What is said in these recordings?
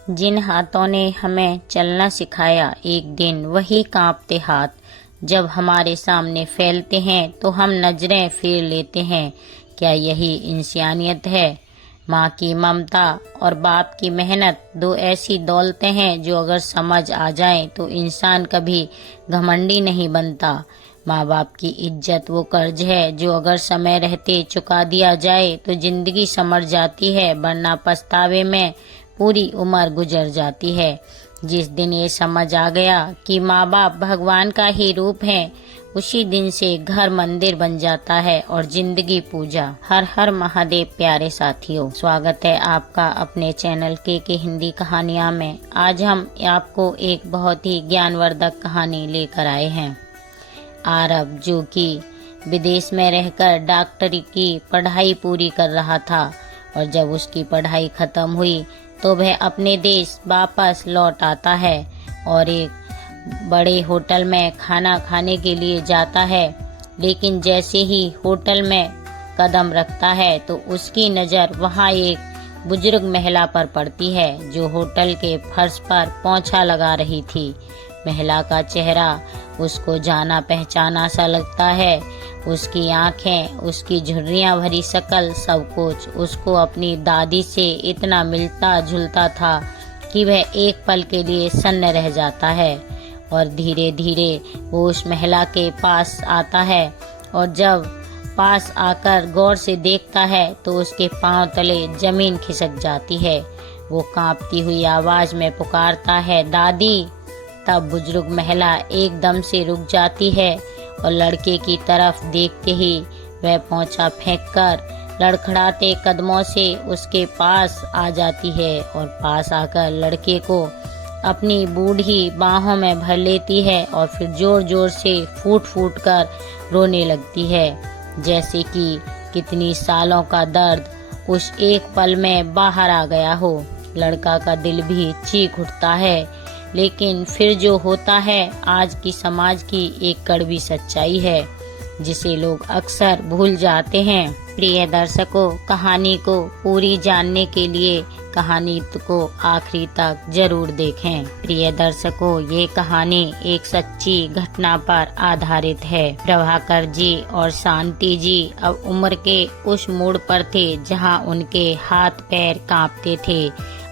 जिन हाथों ने हमें चलना सिखाया, एक दिन वही कांपते हाथ जब हमारे सामने फैलते हैं तो हम नजरें फेर लेते हैं। क्या यही इंसानियत है? माँ की ममता और बाप की मेहनत, दो ऐसी दौलतें हैं जो अगर समझ आ जाएं तो इंसान कभी घमंडी नहीं बनता। माँ बाप की इज्जत वो कर्ज है जो अगर समय रहते चुका दिया जाए तो जिंदगी संवर जाती है, वरना पछतावे में पूरी उम्र गुजर जाती है। जिस दिन ये समझ आ गया कि माँ बाप भगवान का ही रूप है, उसी दिन से घर मंदिर बन जाता है और जिंदगी पूजा। हर हर महादेव। प्यारे साथियों, स्वागत है आपका अपने चैनल के हिंदी कहानियाँ में। आज हम आपको एक बहुत ही ज्ञानवर्धक कहानी लेकर आए हैं। आरब, जो कि विदेश में रहकर डॉक्टरी की पढ़ाई पूरी कर रहा था, और जब उसकी पढ़ाई खत्म हुई तो वह अपने देश वापस लौट आता है और एक बड़े होटल में खाना खाने के लिए जाता है। लेकिन जैसे ही होटल में कदम रखता है तो उसकी नज़र वहाँ एक बुजुर्ग महिला पर पड़ती है जो होटल के फर्श पर पोंछा लगा रही थी। महिला का चेहरा उसको जाना पहचाना सा लगता है। उसकी आंखें, उसकी झुर्रियां भरी शक्ल, सब कुछ उसको अपनी दादी से इतना मिलता जुलता था कि वह एक पल के लिए सन्न रह जाता है। और धीरे धीरे वो उस महिला के पास आता है, और जब पास आकर गौर से देखता है तो उसके पांव तले जमीन खिसक जाती है। वो कांपती हुई आवाज में पुकारता है, दादी। तब बुजुर्ग महिला एकदम से रुक जाती है और लड़के की तरफ देखते ही वह पोंछा फेंककर लड़खड़ाते कदमों से उसके पास आ जाती है और पास आकर लड़के को अपनी बूढ़ी बाहों में भर लेती है और फिर जोर जोर से फूट फूट कर रोने लगती है, जैसे कि कितनी सालों का दर्द उस एक पल में बाहर आ गया हो। लड़का का दिल भी चीख उठता है। लेकिन फिर जो होता है आज की समाज की एक कड़वी सच्चाई है जिसे लोग अक्सर भूल जाते हैं। प्रिय दर्शकों, कहानी को पूरी जानने के लिए कहानी को आखिरी तक जरूर देखें। प्रिय दर्शकों, ये कहानी एक सच्ची घटना पर आधारित है। प्रभाकर जी और शांति जी अब उम्र के उस मोड़ पर थे जहां उनके हाथ पैर कांपते थे,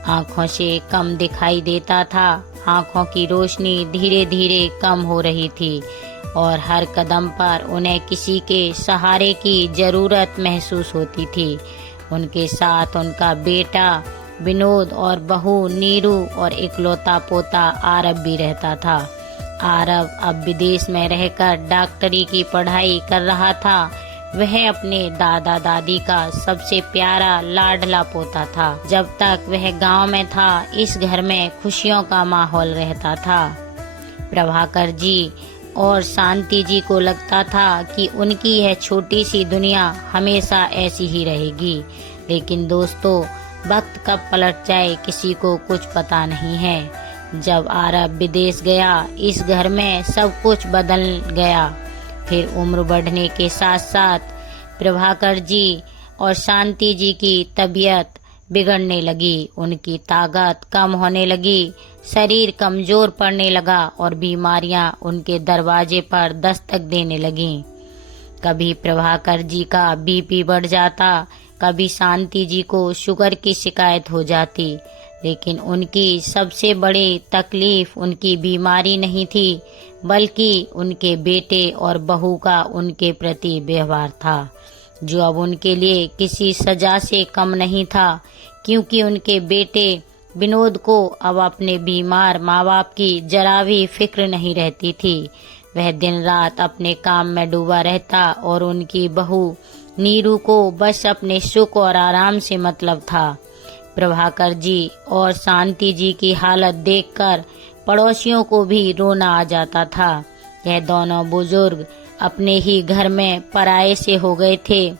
आँखों से कम दिखाई देता था, आँखों की रोशनी धीरे धीरे कम हो रही थी और हर कदम पर उन्हें किसी के सहारे की जरूरत महसूस होती थी। उनके साथ उनका बेटा विनोद और बहू नीरू और इकलौता पोता आरब भी रहता था। आरब अब विदेश में रहकर डॉक्टरी की पढ़ाई कर रहा था। वह अपने दादा दादी का सबसे प्यारा लाडला पोता था। जब तक वह गांव में था, इस घर में खुशियों का माहौल रहता था। प्रभाकर जी और शांति जी को लगता था कि उनकी यह छोटी सी दुनिया हमेशा ऐसी ही रहेगी। लेकिन दोस्तों, वक्त कब पलट जाए किसी को कुछ पता नहीं है। जब आरब विदेश गया, इस घर में सब कुछ बदल गया। फिर उम्र बढ़ने के साथ साथ प्रभाकर जी और शांति जी की तबीयत बिगड़ने लगी। उनकी ताकत कम होने लगी, शरीर कमजोर पड़ने लगा और बीमारियां उनके दरवाजे पर दस्तक देने लगीं। कभी प्रभाकर जी का बीपी बढ़ जाता, कभी शांति जी को शुगर की शिकायत हो जाती। लेकिन उनकी सबसे बड़ी तकलीफ उनकी बीमारी नहीं थी, बल्कि उनके बेटे और बहू का उनके प्रति व्यवहार था, जो अब उनके लिए किसी सजा से कम नहीं था। क्योंकि उनके बेटे विनोद को अब अपने बीमार माँ बाप की जरा भी फिक्र नहीं रहती थी। वह दिन रात अपने काम में डूबा रहता और उनकी बहू नीरू को बस अपने सुख और आराम से मतलब था। प्रभाकर जी और शांति जी की हालत देखकर पड़ोसियों को भी रोना आ जाता था। यह दोनों बुजुर्ग अपने ही घर में पराये से हो गए थे।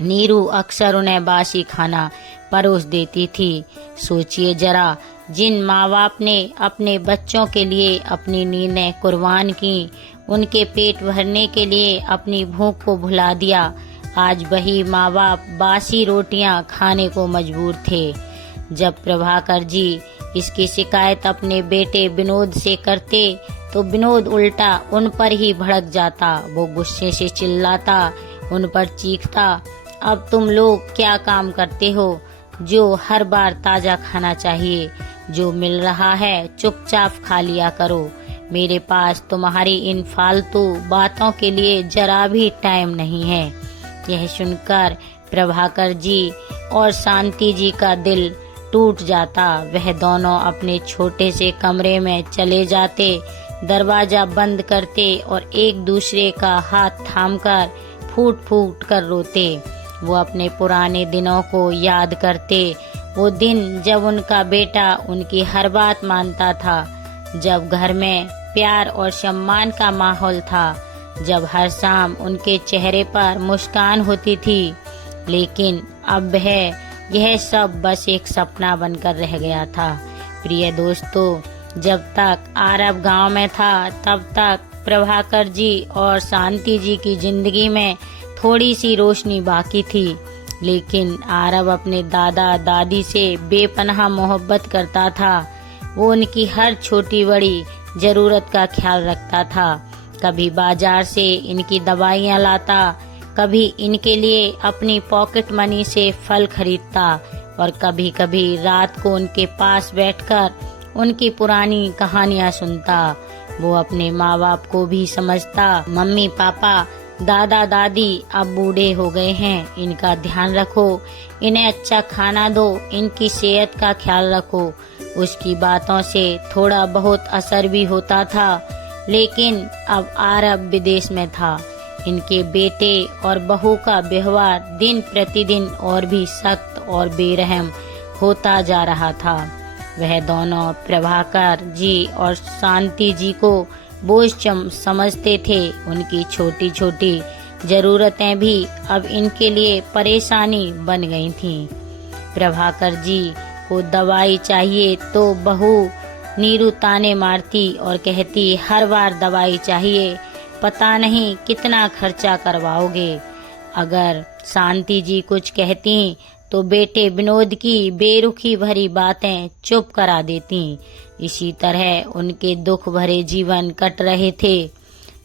नीरू अक्सर उन्हें बासी खाना परोस देती थी। सोचिए जरा, जिन माँ बाप ने अपने बच्चों के लिए अपनी नींदें कुर्बान की, उनके पेट भरने के लिए अपनी भूख को भुला दिया, आज वही माँ बाप बासी रोटियां खाने को मजबूर थे। जब प्रभाकर जी इसकी शिकायत अपने बेटे विनोद से करते तो विनोद उल्टा उन पर ही भड़क जाता। वो गुस्से से चिल्लाता, उन पर चीखता, अब तुम लोग क्या काम करते हो जो हर बार ताजा खाना चाहिए? जो मिल रहा है चुपचाप खा लिया करो। मेरे पास तुम्हारी इन फालतू बातों के लिए जरा भी टाइम नहीं है। यह सुनकर प्रभाकर जी और शांति जी का दिल टूट जाता। वह दोनों अपने छोटे से कमरे में चले जाते, दरवाजा बंद करते और एक दूसरे का हाथ थामकर फूट फूट कर रोते। वो अपने पुराने दिनों को याद करते, वो दिन जब उनका बेटा उनकी हर बात मानता था, जब घर में प्यार और सम्मान का माहौल था, जब हर शाम उनके चेहरे पर मुस्कान होती थी। लेकिन अब यह सब बस एक सपना बनकर रह गया था। प्रिय दोस्तों, जब तक आरव गांव में था तब तक प्रभाकर जी और शांति जी की जिंदगी में थोड़ी सी रोशनी बाकी थी। लेकिन आरव अपने दादा दादी से बेपनाह मोहब्बत करता था। वो उनकी हर छोटी बड़ी जरूरत का ख्याल रखता था। कभी बाजार से इनकी दवाइयाँ लाता, कभी इनके लिए अपनी पॉकेट मनी से फल खरीदता और कभी कभी रात को उनके पास बैठकर उनकी पुरानी कहानियाँ सुनता। वो अपने माँ बाप को भी समझता। मम्मी पापा दादा दादी अब बूढ़े हो गए हैं, इनका ध्यान रखो, इन्हें अच्छा खाना दो, इनकी सेहत का ख्याल रखो। उसकी बातों से थोड़ा बहुत असर भी होता था। लेकिन अब आरव विदेश में था। इनके बेटे और बहू का व्यवहार दिन प्रतिदिन और भी सख्त और बेरहम होता जा रहा था। वह दोनों प्रभाकर जी और शांति जी को बोझ समझते थे। उनकी छोटी छोटी जरूरतें भी अब इनके लिए परेशानी बन गई थीं। प्रभाकर जी को दवाई चाहिए तो बहू नीरू ताने मारती और कहती, हर बार दवाई चाहिए, पता नहीं कितना खर्चा करवाओगे। अगर शांति जी कुछ कहती तो बेटे विनोद की बेरुखी भरी बातें चुप करा देती। इसी तरह उनके दुख भरे जीवन कट रहे थे।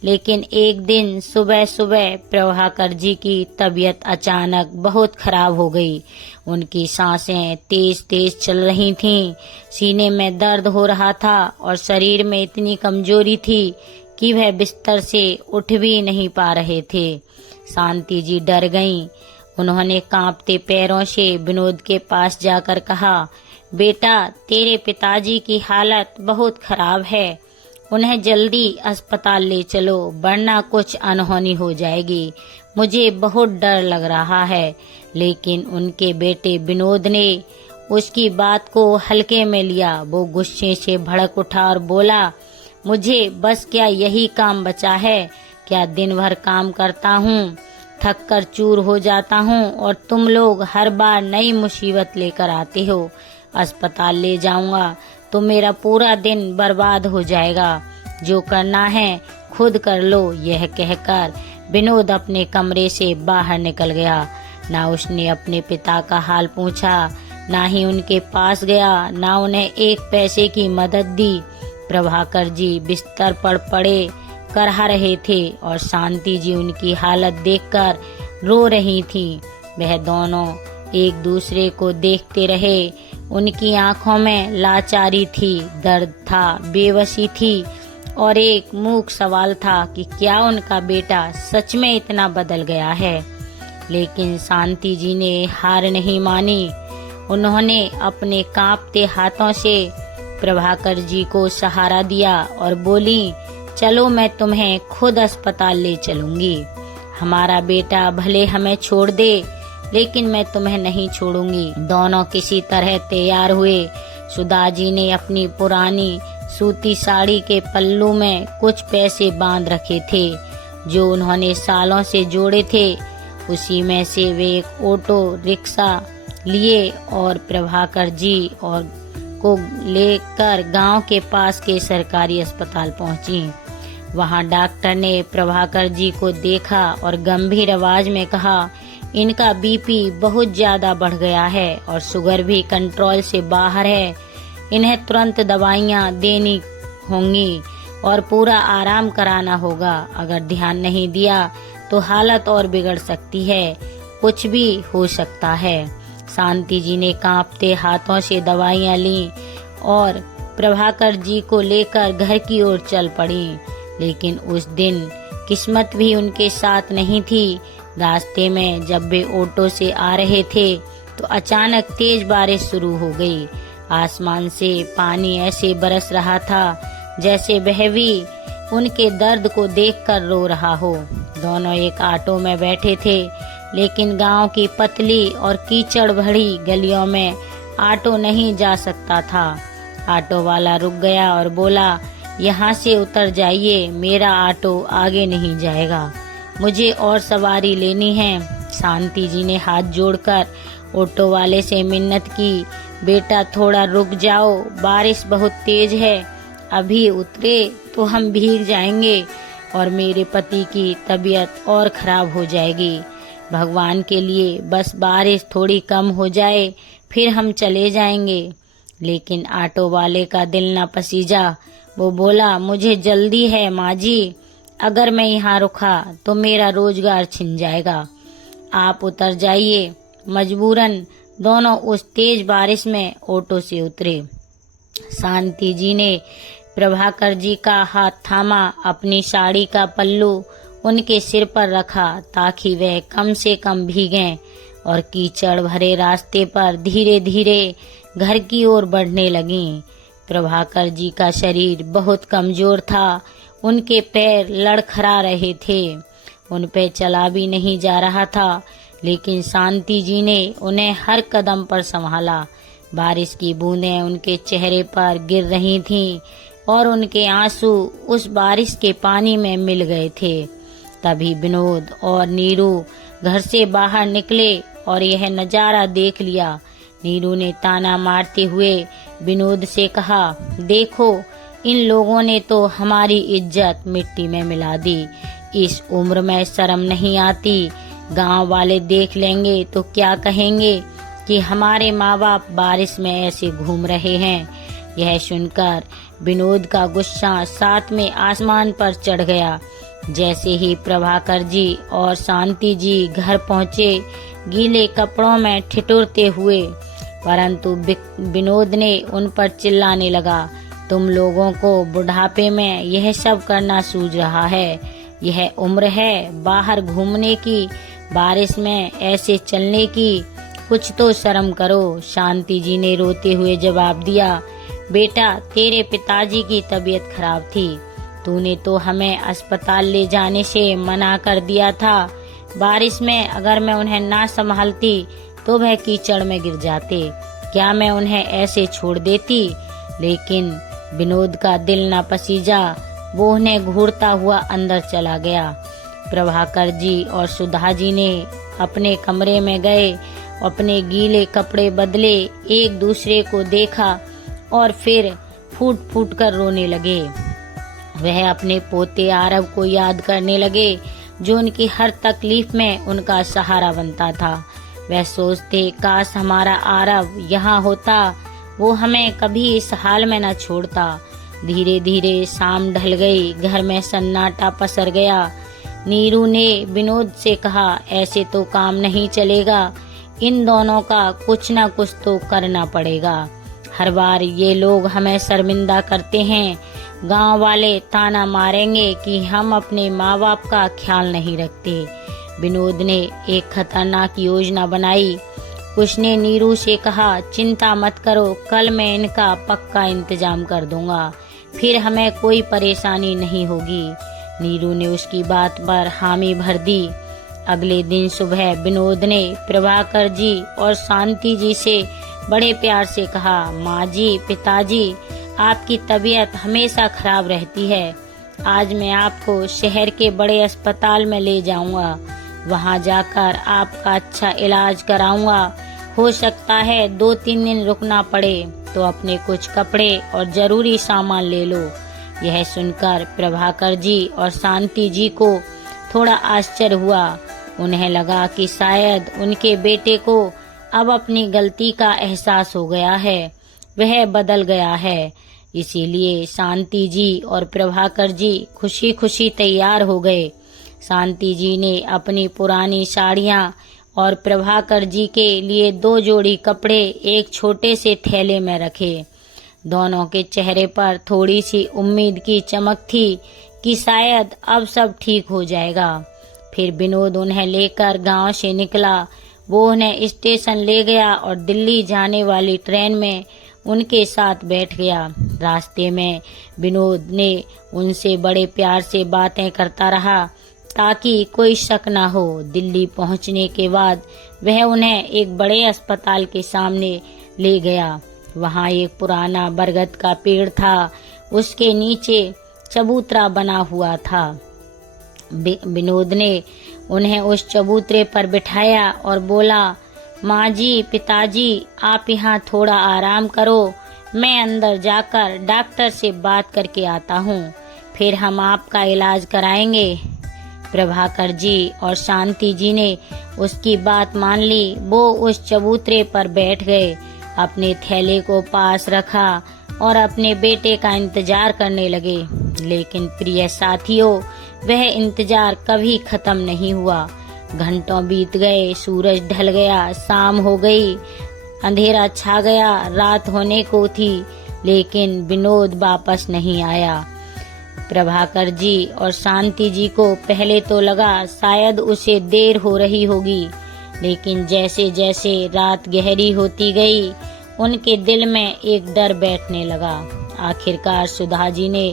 लेकिन एक दिन सुबह सुबह प्रभाकर जी की तबीयत अचानक बहुत खराब हो गई। उनकी सांसें तेज तेज चल रही थीं, सीने में दर्द हो रहा था और शरीर में इतनी कमजोरी थी कि वह बिस्तर से उठ भी नहीं पा रहे थे। शांति जी डर गईं। उन्होंने कांपते पैरों से विनोद के पास जाकर कहा, बेटा तेरे पिताजी की हालत बहुत खराब है, उन्हें जल्दी अस्पताल ले चलो वरना कुछ अनहोनी हो जाएगी। मुझे बहुत डर लग रहा है। लेकिन उनके बेटे विनोद ने उसकी बात को हल्के में लिया। वो गुस्से से भड़क उठा और बोला, मुझे बस क्या यही काम बचा है? क्या दिन भर काम करता हूँ, थक कर चूर हो जाता हूँ और तुम लोग हर बार नई मुसीबत लेकर आते हो। अस्पताल ले जाऊंगा तो मेरा पूरा दिन बर्बाद हो जाएगा। जो करना है खुद कर लो। यह कहकर विनोद अपने कमरे से बाहर निकल गया। ना उसने अपने पिता का हाल पूछा, ना ही उनके पास गया, ना उन्हें एक पैसे की मदद दी। प्रभाकर जी बिस्तर पर पड़े करहा रहे थे और शांति जी उनकी हालत देखकर रो रही थी। वह दोनों एक दूसरे को देखते रहे। उनकी आंखों में लाचारी थी, दर्द था, बेबसी थी और एक मूक सवाल था कि क्या उनका बेटा सच में इतना बदल गया है। लेकिन शांति जी ने हार नहीं मानी। उन्होंने अपने कांपते हाथों से प्रभाकर जी को सहारा दिया और बोली, चलो मैं तुम्हें खुद अस्पताल ले चलूंगी। हमारा बेटा भले हमें छोड़ दे लेकिन मैं तुम्हें नहीं छोड़ूंगी। दोनों किसी तरह तैयार हुए। सुधा जी ने अपनी पुरानी सूती साड़ी के पल्लू में कुछ पैसे बांध रखे थे जो उन्होंने सालों से जोड़े थे। उसी में से वे एक ऑटो रिक्शा लिए और प्रभाकर जी और को लेकर गांव के पास के सरकारी अस्पताल पहुंची। वहां डॉक्टर ने प्रभाकर जी को देखा और गंभीर आवाज में कहा, इनका बीपी बहुत ज्यादा बढ़ गया है और शुगर भी कंट्रोल से बाहर है। इन्हें तुरंत दवाइयाँ देनी होंगी और पूरा आराम कराना होगा। अगर ध्यान नहीं दिया तो हालत और बिगड़ सकती है, कुछ भी हो सकता है। शांति जी ने कांपते हाथों से दवाइयाँ ली और प्रभाकर जी को लेकर घर की ओर चल पड़ी। लेकिन उस दिन किस्मत भी उनके साथ नहीं थी। रास्ते में जब वे ऑटो से आ रहे थे तो अचानक तेज बारिश शुरू हो गई। आसमान से पानी ऐसे बरस रहा था जैसे वह भी उनके दर्द को देखकर रो रहा हो। दोनों एक ऑटो में बैठे थे, लेकिन गांव की पतली और कीचड़ भरी गलियों में ऑटो नहीं जा सकता था। ऑटो वाला रुक गया और बोला, यहाँ से उतर जाइए, मेरा ऑटो आगे नहीं जाएगा, मुझे और सवारी लेनी है। शांति जी ने हाथ जोड़कर ऑटो वाले से मिन्नत की, बेटा थोड़ा रुक जाओ, बारिश बहुत तेज है, अभी उतरे तो हम भीग जाएंगे और मेरे पति की तबीयत और खराब हो जाएगी। भगवान के लिए बस बारिश थोड़ी कम हो जाए, फिर हम चले जाएंगे। लेकिन ऑटो वाले का दिल न पसीजा। वो बोला, मुझे जल्दी है माँ जी, अगर मैं यहाँ रुका तो मेरा रोजगार छिन जाएगा, आप उतर जाइए। मजबूरन दोनों उस तेज बारिश में ऑटो से उतरे। शांति जी ने प्रभाकर जी का हाथ थामा, अपनी साड़ी का पल्लू उनके सिर पर रखा ताकि वह कम से कम भीगें और कीचड़ भरे रास्ते पर धीरे धीरे घर की ओर बढ़ने लगीं। प्रभाकर जी का शरीर बहुत कमजोर था, उनके पैर लड़खड़ा रहे थे, उन पे चला भी नहीं जा रहा था। लेकिन शांति जी ने उन्हें हर कदम पर संभाला। बारिश की बूंदें उनके चेहरे पर गिर रही थीं और उनके आंसू उस बारिश के पानी में मिल गए थे। तभी विनोद और नीरू घर से बाहर निकले और यह नजारा देख लिया। नीरू ने ताना मारते हुए विनोद से कहा, देखो इन लोगों ने तो हमारी इज्जत मिट्टी में मिला दी, इस उम्र में शर्म नहीं आती, गांव वाले देख लेंगे तो क्या कहेंगे कि हमारे माँ बाप बारिश में ऐसे घूम रहे हैं। यह सुनकर विनोद का गुस्सा साथ में आसमान पर चढ़ गया। जैसे ही प्रभाकर जी और शांति जी घर पहुँचे, गीले कपड़ों में ठिठुरते हुए, परंतु विनोद ने उन पर चिल्लाने लगा, तुम लोगों को बुढ़ापे में यह सब करना सूझ रहा है? यह उम्र है बाहर घूमने की, बारिश में ऐसे चलने की, कुछ तो शर्म करो। शांति जी ने रोते हुए जवाब दिया, बेटा तेरे पिताजी की तबीयत खराब थी, तूने तो हमें अस्पताल ले जाने से मना कर दिया था। बारिश में अगर मैं उन्हें ना संभालती तो वह कीचड़ में गिर जाते, क्या मैं उन्हें ऐसे छोड़ देती? लेकिन विनोद का दिल ना पसीजा, वो उन्हें घूरता हुआ अंदर चला गया। प्रभाकर जी और सुधा जी ने अपने कमरे में गए, अपने गीले कपड़े बदले, एक दूसरे को देखा और फिर फूट फूट कर रोने लगे। वह अपने पोते आरव को याद करने लगे, जो उनकी हर तकलीफ में उनका सहारा बनता था। वह सोचते, काश हमारा आरव यहाँ होता, वो हमें कभी इस हाल में न छोड़ता। धीरे धीरे शाम ढल गई, घर में सन्नाटा पसर गया। नीरू ने विनोद से कहा, ऐसे तो काम नहीं चलेगा, इन दोनों का कुछ न कुछ तो करना पड़ेगा। हर बार ये लोग हमें शर्मिंदा करते हैं, गांव वाले ताना मारेंगे कि हम अपने माँ बाप का ख्याल नहीं रखते। विनोद ने एक खतरनाक योजना बनाई। उसने नीरू से कहा, चिंता मत करो, कल मैं इनका पक्का इंतजाम कर दूंगा, फिर हमें कोई परेशानी नहीं होगी। नीरू ने उसकी बात पर हामी भर दी। अगले दिन सुबह विनोद ने प्रभाकर जी और शांति जी से बड़े प्यार से कहा, माँ जी, पिताजी, आपकी तबीयत हमेशा खराब रहती है, आज मैं आपको शहर के बड़े अस्पताल में ले जाऊंगा, वहां जाकर आपका अच्छा इलाज कराऊंगा। हो सकता है 2-3 दिन रुकना पड़े, तो अपने कुछ कपड़े और जरूरी सामान ले लो। यह सुनकर प्रभाकर जी और शांति जी को थोड़ा आश्चर्य हुआ। उन्हें लगा कि शायद उनके बेटे को अब अपनी गलती का एहसास हो गया है। वह बदल गया है। इसीलिए शांति जी और प्रभाकर जी खुशी खुशी तैयार हो गए। शांति जी ने अपनी पुरानी साड़ियाँ और प्रभाकर जी के लिए 2 जोड़ी कपड़े एक छोटे से थैले में रखे। दोनों के चेहरे पर थोड़ी सी उम्मीद की चमक थी कि शायद अब सब ठीक हो जाएगा। फिर विनोद उन्हें लेकर गांव से निकला। वो उन्हें स्टेशन ले गया और दिल्ली जाने वाली ट्रेन में उनके साथ बैठ गया। रास्ते में विनोद ने उनसे बड़े प्यार से बातें करता रहा ताकि कोई शक न हो। दिल्ली पहुंचने के बाद वह उन्हें एक बड़े अस्पताल के सामने ले गया। वहां एक पुराना बरगद का पेड़ था। उसके नीचे चबूतरा बना हुआ था। विनोद ने उन्हें उस चबूतरे पर बिठाया और बोला, माँ जी, पिताजी, आप यहाँ थोड़ा आराम करो, मैं अंदर जाकर डॉक्टर से बात करके आता हूँ, फिर हम आपका इलाज कराएंगे। प्रभाकर जी और शांति जी ने उसकी बात मान ली। वो उस चबूतरे पर बैठ गए, अपने थैले को पास रखा और अपने बेटे का इंतजार करने लगे। लेकिन प्रिय साथियों, वह इंतजार कभी खत्म नहीं हुआ। घंटों बीत गए, सूरज ढल गया, शाम हो गई, अंधेरा छा गया, रात होने को थी, लेकिन विनोद वापस नहीं आया। प्रभाकर जी और शांति जी को पहले तो लगा शायद उसे देर हो रही होगी, लेकिन जैसे जैसे रात गहरी होती गई, उनके दिल में एक डर बैठने लगा। आखिरकार सुधा जी ने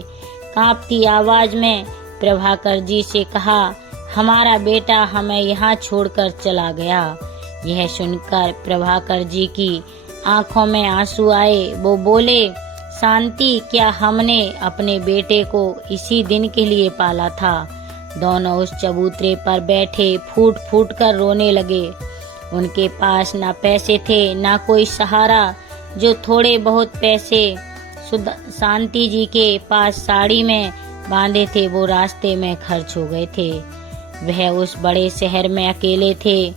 कांपती आवाज में प्रभाकर जी से कहा, हमारा बेटा हमें यहाँ छोड़कर चला गया। यह सुनकर प्रभाकर जी की आंखों में आंसू आए। वो बोले, शांति, क्या हमने अपने बेटे को इसी दिन के लिए पाला था? दोनों उस चबूतरे पर बैठे फूट फूट कर रोने लगे। उनके पास ना पैसे थे, ना कोई सहारा। जो थोड़े बहुत पैसे शांति जी के पास साड़ी में बांधे थे, वो रास्ते में खर्च हो गए थे। वह उस बड़े शहर में अकेले थे,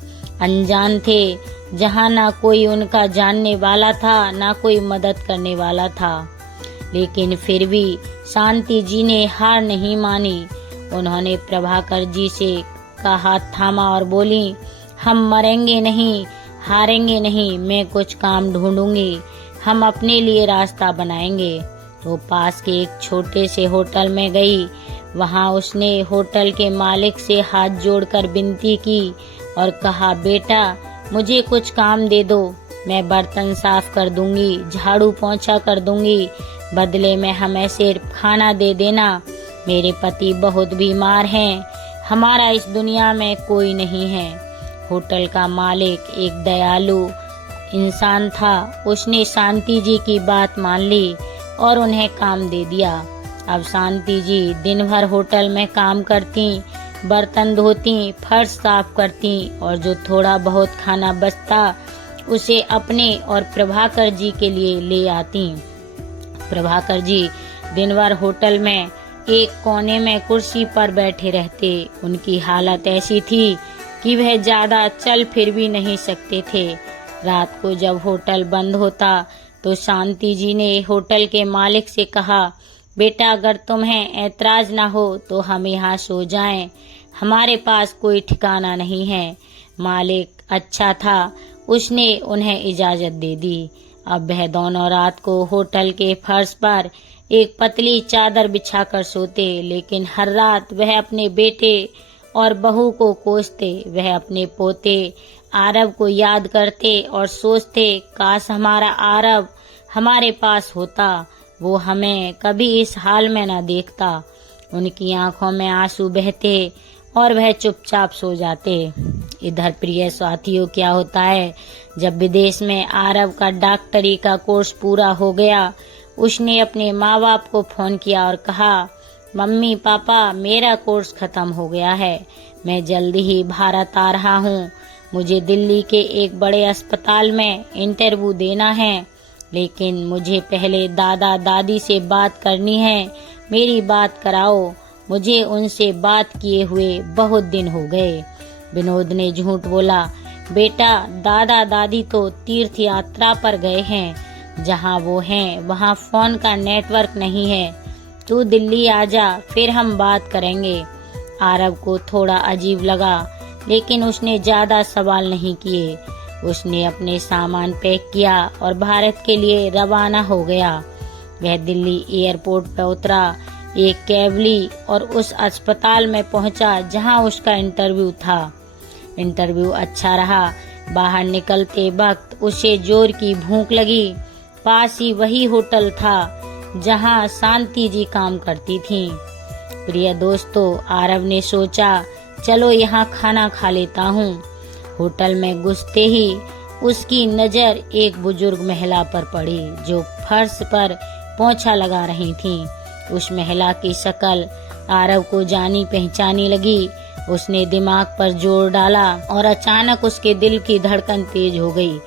अनजान थे, जहाँ ना कोई उनका जानने वाला था, ना कोई मदद करने वाला था। लेकिन फिर भी शांति जी ने हार नहीं मानी। उन्होंने प्रभाकर जी से का हाथ थामा और बोली, हम मरेंगे नहीं, हारेंगे नहीं, मैं कुछ काम ढूंढूंगी, हम अपने लिए रास्ता बनाएंगे। वो पास के एक छोटे से होटल में गई। वहाँ उसने होटल के मालिक से हाथ जोड़कर विनती की और कहा, बेटा, मुझे कुछ काम दे दो, मैं बर्तन साफ कर दूंगी, झाड़ू पोंछा कर दूंगी, बदले में हमें सिर्फ खाना दे देना। मेरे पति बहुत बीमार हैं, हमारा इस दुनिया में कोई नहीं है। होटल का मालिक एक दयालु इंसान था। उसने शांति जी की बात मान ली और उन्हें काम दे दिया। अब शांति जी दिन भर होटल में काम करती, बर्तन धोती, फर्श साफ करती और जो थोड़ा बहुत खाना बचता उसे अपने और प्रभाकर जी के लिए ले आती। प्रभाकर जी दिन भर होटल में एक कोने में कुर्सी पर बैठे रहते। उनकी हालत ऐसी थी कि वह ज्यादा चल फिर भी नहीं सकते थे। रात को जब होटल बंद होता तो शांति जी ने होटल के मालिक से कहा, बेटा, अगर तुम्हें ऐतराज ना हो तो हम यहाँ सो जाएं, हमारे पास कोई ठिकाना नहीं है। मालिक अच्छा था, उसने उन्हें इजाजत दे दी। अब वह दोनों रात को होटल के फर्श पर एक पतली चादर बिछाकर सोते, लेकिन हर रात वह अपने बेटे और बहू को कोसते। वह अपने पोते आरब को याद करते और सोचते, काश हमारा आरब हमारे पास होता, वो हमें कभी इस हाल में न देखता। उनकी आंखों में आंसू बहते और वह चुपचाप सो जाते। इधर प्रिय साथियों, क्या होता है, जब विदेश में आरब का डॉक्टरी का कोर्स पूरा हो गया, उसने अपने माँ बाप को फोन किया और कहा, मम्मी पापा, मेरा कोर्स खत्म हो गया है, मैं जल्दी ही भारत आ रहा हूँ। मुझे दिल्ली के एक बड़े अस्पताल में इंटरव्यू देना है, लेकिन मुझे पहले दादा दादी से बात करनी है, मेरी बात कराओ, मुझे उनसे बात किए हुए बहुत दिन हो गए। विनोद ने झूठ बोला, बेटा, दादा दादी तो तीर्थ यात्रा पर गए हैं, जहाँ वो हैं वहाँ फोन का नेटवर्क नहीं है। तू दिल्ली आ जा, फिर हम बात करेंगे। आरव को थोड़ा अजीब लगा, लेकिन उसने ज्यादा सवाल नहीं किए। उसने अपने सामान पैक किया और भारत के लिए रवाना हो गया। वह दिल्ली एयरपोर्ट पर उतरा, एक कैब ली और उस अस्पताल में पहुंचा जहां उसका इंटरव्यू था। इंटरव्यू अच्छा रहा। बाहर निकलते वक्त उसे जोर की भूख लगी। पास ही वही होटल था जहां शांति जी काम करती थीं। प्रिय दोस्तों, आरव ने सोचा, चलो यहाँ खाना खा लेता हूँ। होटल में घुसते ही उसकी नजर एक बुजुर्ग महिला पर पड़ी जो फर्श पर पोंछा लगा रही थी। उस महिला की शक्ल आरव को जानी पहचानी लगी। उसने दिमाग पर जोर डाला और अचानक उसके दिल की धड़कन तेज हो गई।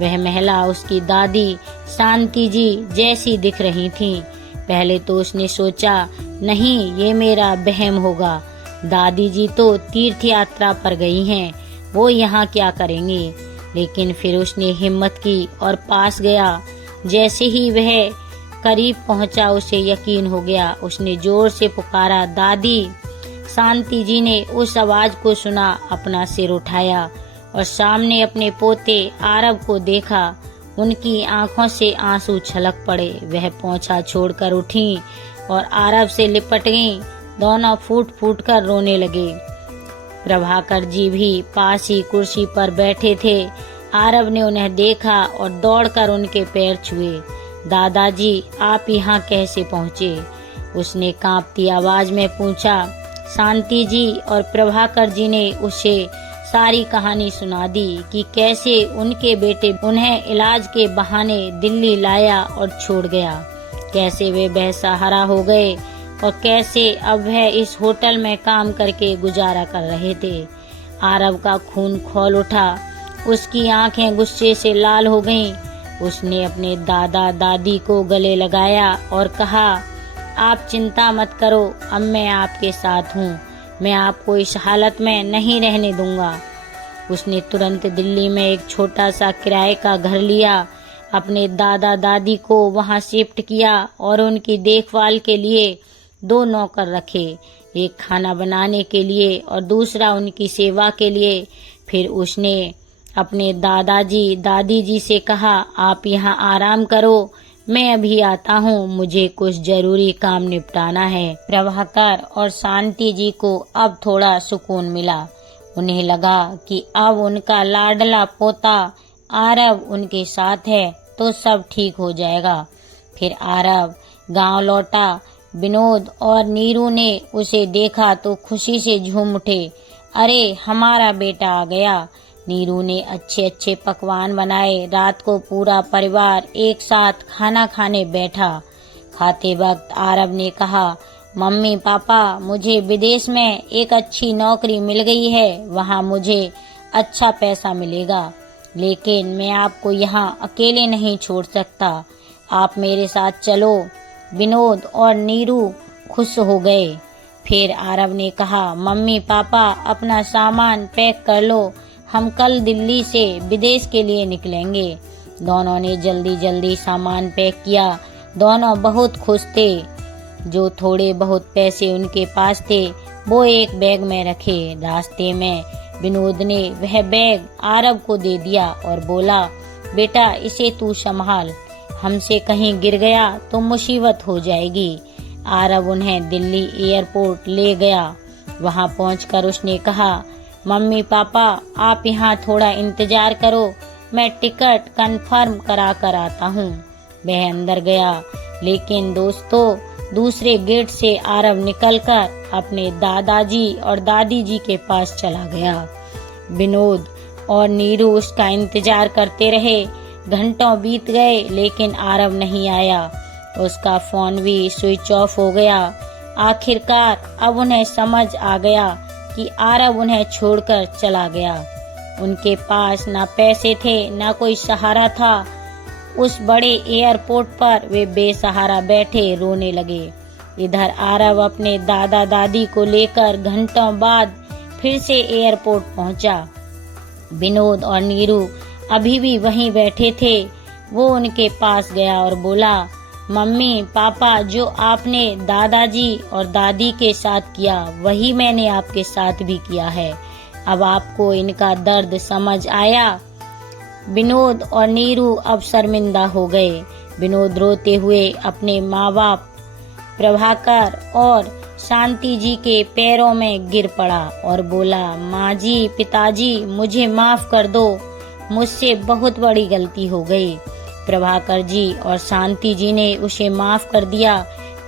वह महिला उसकी दादी शांति जी जैसी दिख रही थी। पहले तो उसने सोचा, नहीं, ये मेरा वहम होगा। दादी जी तो तीर्थ यात्रा पर गई हैं, वो यहाँ क्या करेंगी। लेकिन फिर उसने हिम्मत की और पास गया। जैसे ही वह करीब पहुंचा उसे यकीन हो गया। उसने जोर से पुकारा, दादी। शांति जी ने उस आवाज को सुना, अपना सिर उठाया और सामने अपने पोते आरव को देखा। उनकी आंखों से आंसू छलक पड़े। वह पोंछा छोड़कर उठी और आरव से लिपट गईं। दोनों फूट फूट कर रोने लगे। प्रभाकर जी भी पास ही कुर्सी पर बैठे थे। आरव ने उन्हें देखा और दौड़कर उनके पैर छुए। दादाजी, आप यहाँ कैसे पहुँचे? उसने कांपती आवाज में पूछा। शांति जी और प्रभाकर जी ने उसे सारी कहानी सुना दी कि कैसे उनके बेटे उन्हें इलाज के बहाने दिल्ली लाया और छोड़ गया। कैसे वे बेसहारा हो गए और कैसे अब वह इस होटल में काम करके गुजारा कर रहे थे। आरव का खून खौल उठा। उसकी आंखें गुस्से से लाल हो गईं। उसने अपने दादा दादी को गले लगाया और कहा, आप चिंता मत करो, अब मैं आपके साथ हूँ। मैं आपको इस हालत में नहीं रहने दूंगा। उसने तुरंत दिल्ली में एक छोटा सा किराए का घर लिया। अपने दादा दादी को वहाँ शिफ्ट किया और उनकी देखभाल के लिए 2 नौकर रखे, एक खाना बनाने के लिए और दूसरा उनकी सेवा के लिए। फिर उसने अपने दादाजी दादी जी से कहा, आप यहाँ आराम करो, मैं अभी आता हूँ, मुझे कुछ जरूरी काम निपटाना है। प्रभाकर और शांति जी को अब थोड़ा सुकून मिला। उन्हें लगा कि अब उनका लाडला पोता आरव उनके साथ है तो सब ठीक हो जाएगा। फिर आरव गांव लौटा। विनोद और नीरू ने उसे देखा तो खुशी से झूम उठे। अरे, हमारा बेटा आ गया। नीरू ने अच्छे अच्छे पकवान बनाए। रात को पूरा परिवार एक साथ खाना खाने बैठा। खाते वक्त आरव ने कहा, मम्मी पापा, मुझे विदेश में एक अच्छी नौकरी मिल गई है, वहाँ मुझे अच्छा पैसा मिलेगा, लेकिन मैं आपको यहाँ अकेले नहीं छोड़ सकता, आप मेरे साथ चलो। विनोद और नीरू खुश हो गए। फिर आरव ने कहा, मम्मी पापा, अपना सामान पैक कर लो, हम कल दिल्ली से विदेश के लिए निकलेंगे। दोनों ने जल्दी जल्दी सामान पैक किया। दोनों बहुत खुश थे। जो थोड़े बहुत पैसे उनके पास थे वो एक बैग में रखे। रास्ते में विनोद ने वह बैग आरव को दे दिया और बोला, बेटा इसे तू संभाल, हमसे कहीं गिर गया तो मुसीबत हो जाएगी। आरव उन्हें दिल्ली एयरपोर्ट ले गया। वहां पहुंचकर उसने कहा, मम्मी पापा, आप यहाँ थोड़ा इंतजार करो, मैं टिकट कंफर्म करा कर आता हूँ। वह अंदर गया, लेकिन दोस्तों दूसरे गेट से आरव निकलकर अपने दादाजी और दादी जी के पास चला गया। विनोद और नीरू उसका इंतजार करते रहे। घंटों बीत गए लेकिन आरव नहीं आया। उसका फोन भी स्विच ऑफ हो गया। आखिरकार अब उन्हें समझ आ गया कि आरव उन्हें छोड़कर चला गया। उनके पास ना पैसे थे ना कोई सहारा था। उस बड़े एयरपोर्ट पर वे बेसहारा बैठे रोने लगे। इधर आरव अपने दादा दादी को लेकर घंटों बाद फिर से एयरपोर्ट पहुंचा। विनोद और नीरू अभी भी वहीं बैठे थे। वो उनके पास गया और बोला, मम्मी पापा, जो आपने दादाजी और दादी के साथ किया वही मैंने आपके साथ भी किया है। अब आपको इनका दर्द समझ आया। विनोद और नीरू अब शर्मिंदा हो गए। विनोद रोते हुए अपने माँ बाप प्रभाकर और शांति जी के पैरों में गिर पड़ा और बोला, माँ जी, पिताजी, मुझे माफ कर दो, मुझसे बहुत बड़ी गलती हो गई। प्रभाकर जी और शांति जी ने उसे माफ कर दिया,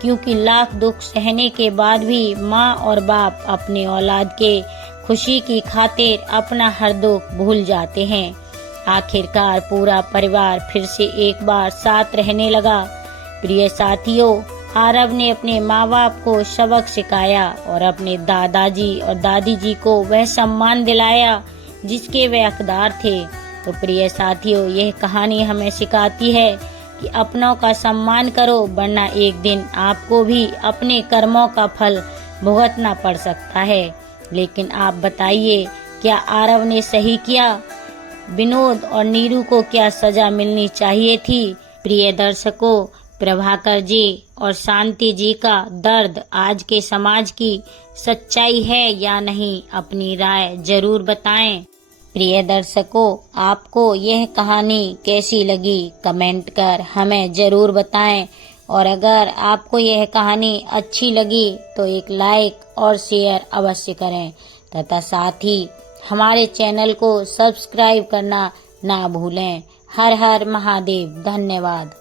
क्योंकि लाख दुख सहने के बाद भी माँ और बाप अपने औलाद के खुशी की खातिर अपना हर दुख भूल जाते हैं। आखिरकार पूरा परिवार फिर से एक बार साथ रहने लगा। प्रिय साथियों, आरव ने अपने माँ बाप को सबक सिखाया और अपने दादाजी और दादी जी को वह सम्मान दिलाया जिसके वे हकदार थे। तो प्रिय साथियों, यह कहानी हमें सिखाती है कि अपनों का सम्मान करो, वरना एक दिन आपको भी अपने कर्मों का फल भुगतना पड़ सकता है। लेकिन आप बताइए, क्या आरव ने सही किया? विनोद और नीरू को क्या सजा मिलनी चाहिए थी? प्रिय दर्शकों, प्रभाकर जी और शांति जी का दर्द आज के समाज की सच्चाई है या नहीं? अपनी राय जरूर बताएं। प्रिय दर्शकों, आपको यह कहानी कैसी लगी कमेंट कर हमें जरूर बताएं, और अगर आपको यह कहानी अच्छी लगी तो एक लाइक और शेयर अवश्य करें तथा साथ ही हमारे चैनल को सब्सक्राइब करना ना भूलें। हर हर महादेव। धन्यवाद।